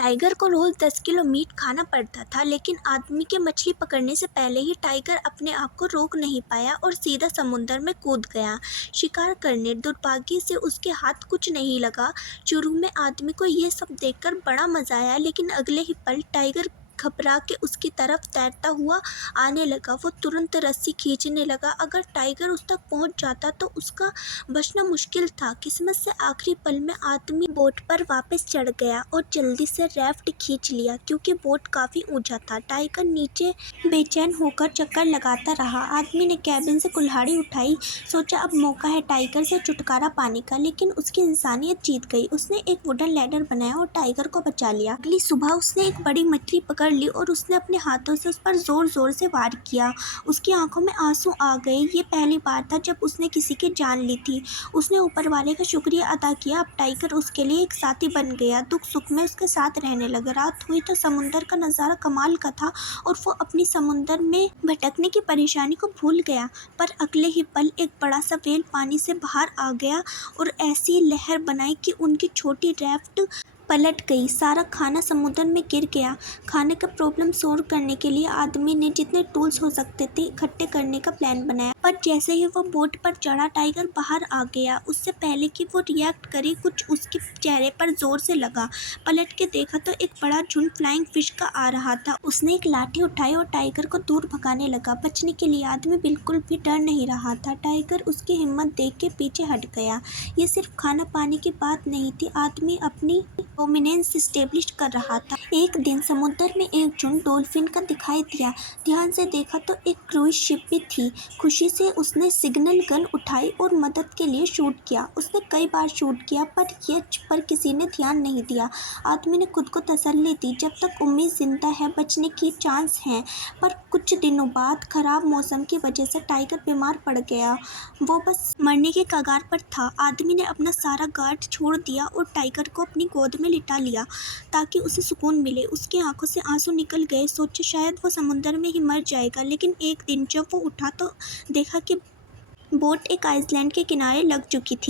Tiger को रोज 10 kilo meet खाना पड़ता था, लेकिन आदमी के मछली पकड़ने से पहले ही टाइगर अपने आप को रोक नहीं पाया और सीधा समुद्र में कूद गया शिकार करने। दुर्भाग्य से उसके हाथ कुछ नहीं लगा। शुरू में आदमी को ये सब देखकर बड़ा मजा आया, लेकिन अगले ही पल टाइगर घबरा के उसकी तरफ तैरता हुआ आने लगा। वो तुरंत रस्सी खींचने लगा। अगर टाइगर उस तक पहुंच जाता तो उसका बचना मुश्किल था। किस्मत से आखिरी पल में आदमी बोट पर वापस चढ़ गया और जल्दी से राफ्ट खींच लिया, क्योंकि बोट काफी ऊंचा था। टाइगर नीचे बेचैन होकर चक्कर लगाता रहा। आदमी ने कैबिन से कुल्हाड़ी उठाई, सोचा अब मौका है टाइगर से छुटकारा पाने का, लेकिन उसकी इंसानियत जीत गई। उसने एक वुडन लैडर बनाया और टाइगर को बचा लिया। अगली सुबह उसने एक बड़ी मछली पकड़ ली और उसने अपने हाथों से उस पर जोर जोर से वार किया। उसकी आंखों में आंसू आ गए। ये पहली बार था जब उसने किसी की जान ली थी। उसने ऊपर वाले का शुक्रिया अदा किया। अब टाइगर उसके लिए एक साथी बन गया, दुख सुख में उसके साथ रहने लगा। रात हुई तो समुद्र का नज़ारा कमाल का था और वो अपनी समुद्र में भटकने की परेशानी को भूल गया। पर अगले ही पल एक बड़ा सा व्हेल पानी से बाहर आ गया और ऐसी लहर बनाई कि उनकी छोटी राफ्ट पलट गई। सारा खाना समुद्र में गिर गया। खाने का प्रॉब्लम सॉल्व करने के लिए आदमी ने जितने टूल्स हो सकते थे इकट्ठे करने का प्लान बनाया, पर जैसे ही वो बोट पर चढ़ा टाइगर बाहर आ गया। उससे पहले कि वो रिएक्ट करे, कुछ उसके चेहरे पर जोर से लगा। पलट के देखा तो एक बड़ा झुंड फ्लाइंग फिश का आ रहा था। उसने एक लाठी उठाई और टाइगर को दूर भगाने लगा। बचने के लिए आदमी बिल्कुल भी डर नहीं रहा था। टाइगर उसकी हिम्मत देख के पीछे हट गया। ये सिर्फ खाना पाने की बात नहीं थी, आदमी अपनी डोमिनेंस स्टेब्लिश कर रहा था। एक दिन समुद्र में एक झुंड डॉल्फिन का दिखाई दिया। ध्यान से देखा तो एक क्रूज शिप भी थी। खुशी से उसने सिग्नल गन उठाई और मदद के लिए शूट किया। उसने कई बार शूट किया, पर किसी ने ध्यान नहीं दिया। आदमी ने खुद को तसल्ली दी, जब तक उम्मीद जिंदा है बचने की चांस है। पर कुछ दिनों बाद खराब मौसम की वजह से टाइगर बीमार पड़ गया। वो बस मरने के कगार पर था। आदमी ने अपना सारा गार्ड छोड़ दिया और टाइगर को अपनी गोद में लिटा लिया ताकि उसे सुकून मिले। उसकी आंखों से आंसू निकल गए। सोचे शायद वो समुद्र में ही मर जाएगा, लेकिन एक दिन जब वो उठा तो देखा कि बोट एक आइसलैंड के किनारे लग चुकी थी।